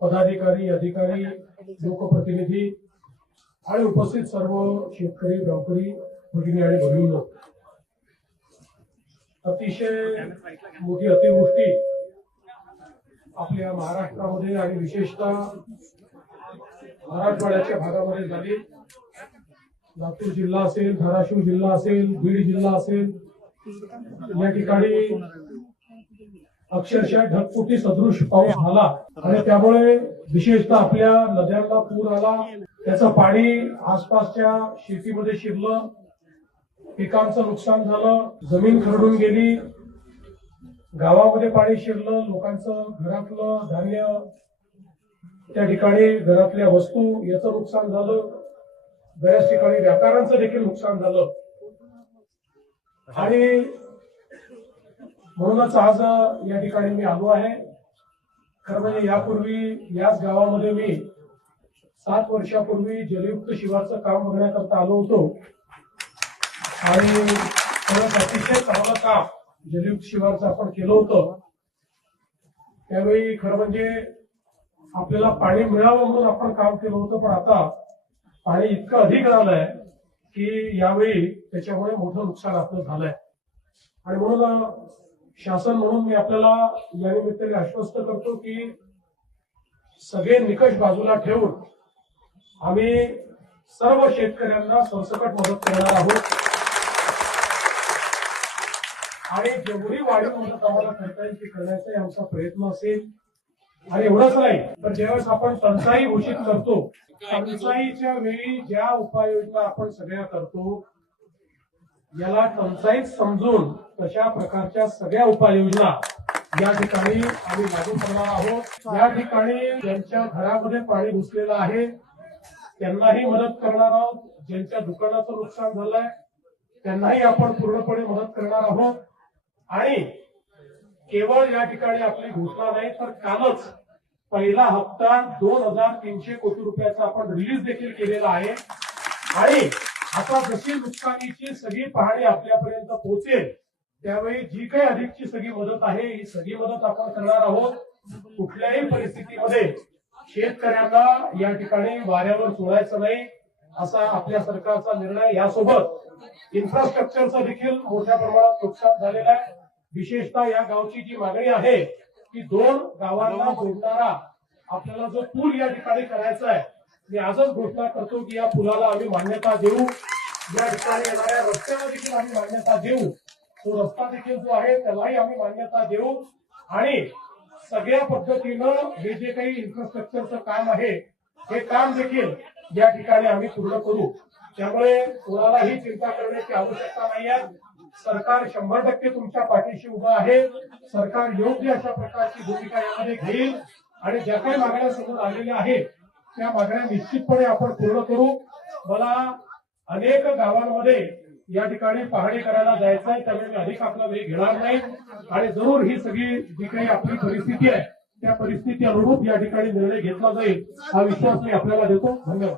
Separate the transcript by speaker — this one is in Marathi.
Speaker 1: पदाधिकारी अधिकारी लोकप्रतिनिधी आणि उपस्थित सर्व शेतकरी गावकरी भगिनी आणि भगिनी अतिशय मोठी अतिवृष्टी आपल्या महाराष्ट्रामध्ये आणि विशेषतः मराठवाड्याच्या भागामध्ये झाली लातूर जिल्हा असेल धाराशिव जिल्हा असेल बीड जिल्हा असेल या ठिकाणी अक्षरशः ढगफुटी सदृश पाऊस झाला आणि त्यामुळे विशेषतः आपल्या नद्यांना पूर आला त्याचं पाणी आसपासच्या शेतीमध्ये शिरलं पिकांचं नुकसान झालं जमीन खरडून गेली गावामध्ये पाणी शिरलं लोकांचं घरातलं धान्य त्या ठिकाणी घरातल्या वस्तू याचं नुकसान झालं बऱ्याच ठिकाणी व्यापाऱ्यांचं देखील नुकसान झालं आणि म्हणूनच आज या ठिकाणी मी आलो आहे खरं म्हणजे यापूर्वी याच गावामध्ये मी सात वर्षापूर्वी जलयुक्त शिवाचं काम बघण्याकरता आलो होतो आणि अतिशय चांगलं काम जलयुक्त शिवारचं आपण केलं होतं त्यावेळी खरं म्हणजे आपल्याला पाणी मिळावं म्हणून आपण काम केलं होतं पण आता पाणी इतकं अधिक झालंय की यावेळी त्याच्यामुळे मोठं नुकसान आपलं झालंय आणि म्हणून शासन म्हणून मी आपल्याला या निमित्ताने आश्वस्त करतो की सगळे निकष बाजूला ठेवून आम्ही सर्व शेतकऱ्यांना सरसकट मदत करणार आहोत आणि जेवढी वाढीव मदत आम्हाला करता येईल ती करण्याचा आमचा प्रयत्न असेल आणि एवढंच नाही तर ज्यावेळेस आपण टंचाई घोषित करतो टंचाईच्या वेळी ज्या उपाययोजना आपण सगळ्या करतो याला टंचाईत समजून तशा प्रकारच्या सगळ्या उपाययोजना या ठिकाणी आम्ही लागू करणार आहोत या ठिकाणी ज्यांच्या घरामध्ये पाणी घुसलेलं आहे त्यांनाही मदत करणार आहोत ज्यांच्या दुकानाचं नुकसान झालंय त्यांनाही आपण पूर्णपणे मदत करणार आहोत आणि केवळ या ठिकाणी आपली घोषणा नाही तर कालच पहिला हप्ता दोन हजार तीनशे कोटी रुपयाचा आपण रिलीज देखील केलेला आहे आणि आता जशी नुकसानीची सगळी पाहणी आपल्यापर्यंत पोहोचेल त्यावेळी जी काही अधिकची सगळी मदत आहे ही सगळी मदत आपण करणार आहोत कुठल्याही परिस्थितीमध्ये शेतकऱ्यांना या ठिकाणी वाऱ्यावर सोडायचं नाही असा आपल्या सरकारचा निर्णय यासोबत इन्फ्रास्ट्रक्चरचं देखील मोठ्या प्रमाणात नुकसान झालेलं आहे विशेषतः या गावची जी मागणी आहे की दोन गावांना जोडणारा आपल्याला जो पूल या ठिकाणी करायचा आहे मी आजच घोषणा करतो की या पुलाला आम्ही मान्यता देऊ या ठिकाणी येणाऱ्या रस्त्याला देखील आम्ही मान्यता देऊ तो रस्ता देखील जो आहे त्यालाही आम्ही मान्यता देऊ आणि सगळ्या पद्धतीनं हे जे काही इन्फ्रास्ट्रक्चरचं काम आहे हे काम देखील या ठिकाणी आम्ही पूर्ण करू त्यामुळे कोणालाही चिंता करण्याची आवश्यकता नाही आहे सरकार शंभर टक्के तुमच्या पाठीशी उभं आहे सरकार योग्य अशा प्रकारची भूमिका यामध्ये घेईल आणि ज्या काही मागण्या समोर आलेल्या आहेत त्या मागण्या निश्चितपणे आपण पूर्ण करू मला अनेक गावांमध्ये या ठिकाणी पाहणी करायला जायचं आहे त्यामुळे मी अधिक आपला वेळ घेणार नाही आणि जरूर ही सगळी जी काही आपली परिस्थिती आहे त्या परिस्थिती अनुरूप या ठिकाणी निर्णय घेतला जाईल हा विश्वास मी आपल्याला देतो धन्यवाद